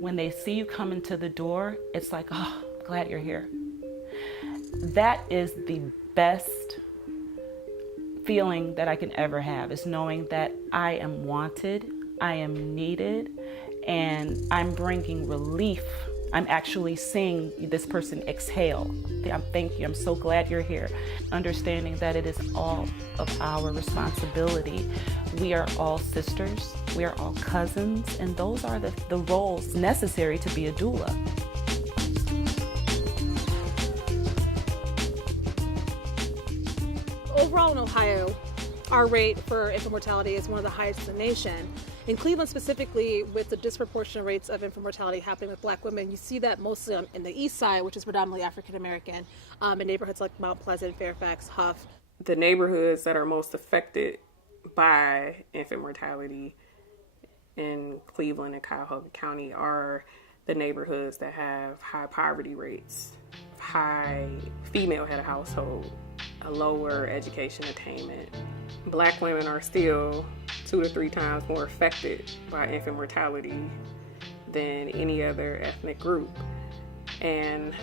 When they see you come into the door, it's like, oh, glad you're here. That is the best feeling that I can ever have, is knowing that I am wanted, I am needed, and I'm bringing relief. I'm actually seeing this person exhale. Thank you, I'm so glad you're here. Understanding that it is all of our responsibility. We are all sisters, we are all cousins, and those are the roles necessary to be a doula. Overall in Ohio, our rate for infant mortality is one of the highest in the nation. In Cleveland specifically, with the disproportionate rates of infant mortality happening with Black women, you see that mostly in the east side, which is predominantly African American, in neighborhoods like Mount Pleasant, Fairfax, Huff. The neighborhoods that are most affected by infant mortality in Cleveland and Cuyahoga County are the neighborhoods that have high poverty rates, high female head of household, a lower education attainment. Black women are still 2 to 3 times more affected by infant mortality than any other ethnic group. And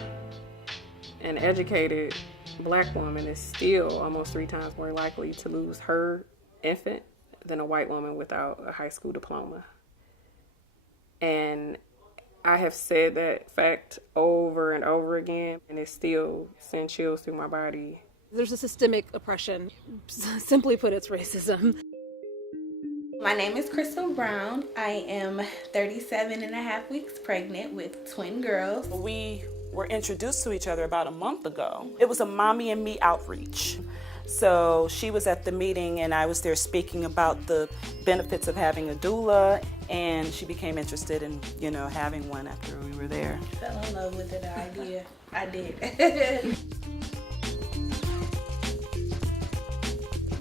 an educated Black woman is still almost 3 times more likely to lose her infant than a white woman without a high school diploma. And I have said that fact over and over again, and it still sends chills through my body. There's a systemic oppression. Simply put, it's racism. My name is Crystal Brown. I am 37 and a half weeks pregnant with twin girls. We were introduced to each other about a month ago. It was a mommy and me outreach. So she was at the meeting and I was there speaking about the benefits of having a doula, and she became interested in, having one after we were there. Fell in love with the idea. I did.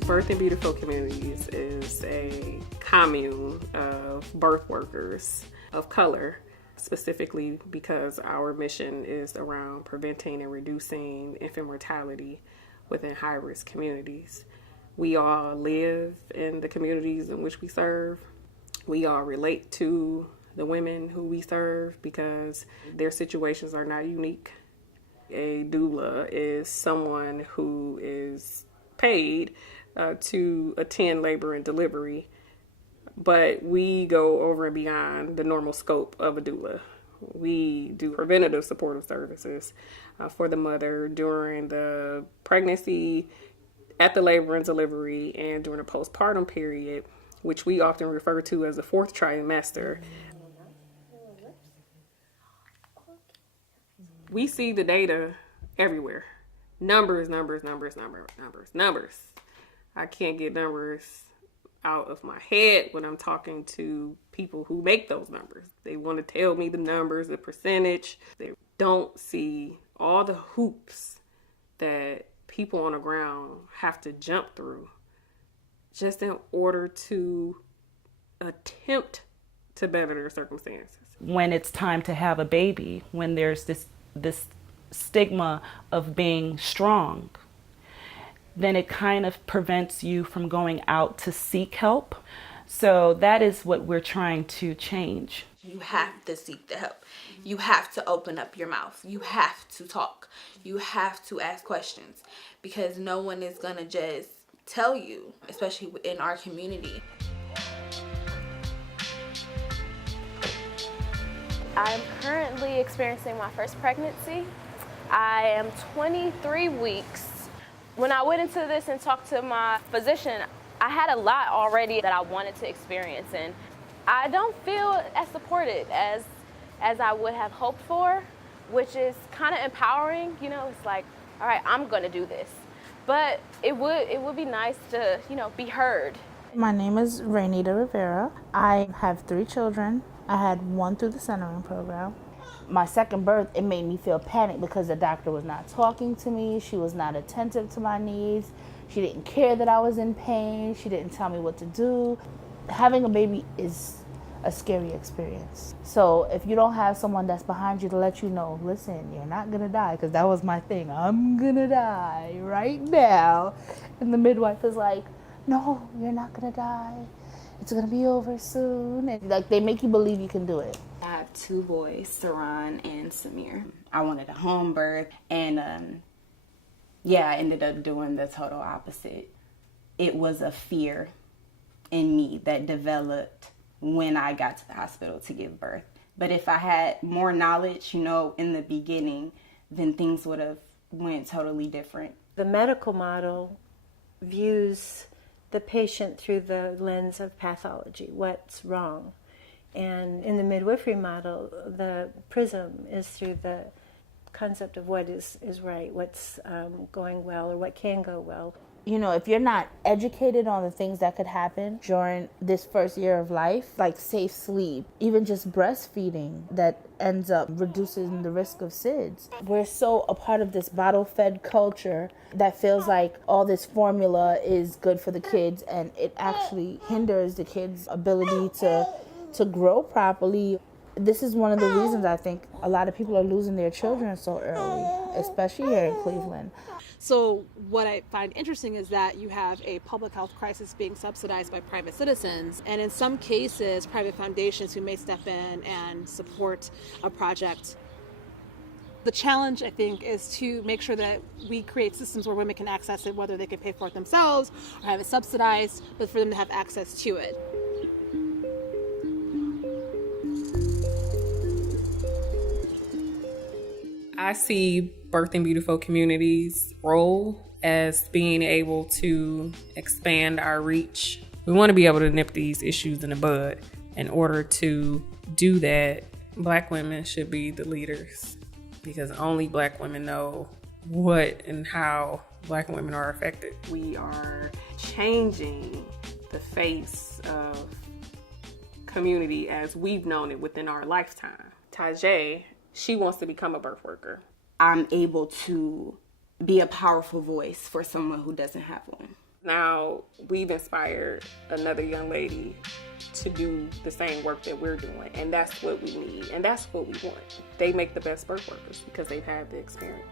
Birth in Beautiful Communities is a commune of birth workers of color, specifically because our mission is around preventing and reducing infant mortality within high-risk communities. We all live in the communities in which we serve. We all relate to the women who we serve because their situations are not unique. A doula is someone who is paid to attend labor and delivery, but we go over and beyond the normal scope of a doula. We do preventative supportive services for the mother during the pregnancy, at the labor and delivery, and during the postpartum period, which we often refer to as the 4th trimester. We see the data everywhere. Numbers. I can't get numbers out of my head when I'm talking to people who make those numbers. They want to tell me the numbers, the percentage. They don't see all the hoops that people on the ground have to jump through just in order to attempt to better their circumstances. When it's time to have a baby, when there's this stigma of being strong, then it kind of prevents you from going out to seek help. So that is what we're trying to change. You have to seek the help. You have to open up your mouth. You have to talk. You have to ask questions, because no one is going to just tell you, especially in our community. I'm currently experiencing my first pregnancy. I am 23 weeks. When I went into this and talked to my physician, I had a lot already that I wanted to experience, and I don't feel as supported as I would have hoped for, which is kind of empowering. It's like, all right, I'm gonna do this. But it would be nice to, be heard. My name is Rainita Rivera. I have 3 children. I had 1 through the centering program. My second birth, it made me feel panicked because the doctor was not talking to me. She was not attentive to my needs. She didn't care that I was in pain. She didn't tell me what to do. Having a baby is a scary experience. So if you don't have someone that's behind you to let you know, listen, you're not gonna die, because that was my thing. I'm gonna die right now. And the midwife is like, no, you're not gonna die. it's gonna be over soon. And like they make you believe you can do it. I have 2 boys, Saran and Samir. I wanted a home birth, and I ended up doing the total opposite. It was a fear in me that developed when I got to the hospital to give birth. But if I had more knowledge, in the beginning, then things would have went totally different. The medical model views the patient through the lens of pathology, what's wrong. And in the midwifery model, the prism is through the concept of what is right, what's going well, or what can go well. If you're not educated on the things that could happen during this first year of life, like safe sleep, even just breastfeeding, that ends up reducing the risk of SIDS. We're so a part of this bottle-fed culture that feels like all this formula is good for the kids, and it actually hinders the kids' ability to grow properly. This is one of the reasons I think a lot of people are losing their children so early, especially here in Cleveland. So what I find interesting is that you have a public health crisis being subsidized by private citizens, and in some cases, private foundations who may step in and support a project. The challenge, I think, is to make sure that we create systems where women can access it, whether they can pay for it themselves or have it subsidized, but for them to have access to it. I see Birthing Beautiful Community's role as being able to expand our reach. We want to be able to nip these issues in the bud. In order to do that, Black women should be the leaders, because only Black women know what and how Black women are affected. We are changing the face of community as we've known it within our lifetime. Tajay, she wants to become a birth worker. I'm able to be a powerful voice for someone who doesn't have one. Now we've inspired another young lady to do the same work that we're doing, and that's what we need, and that's what we want. They make the best birth workers because they've had the experience.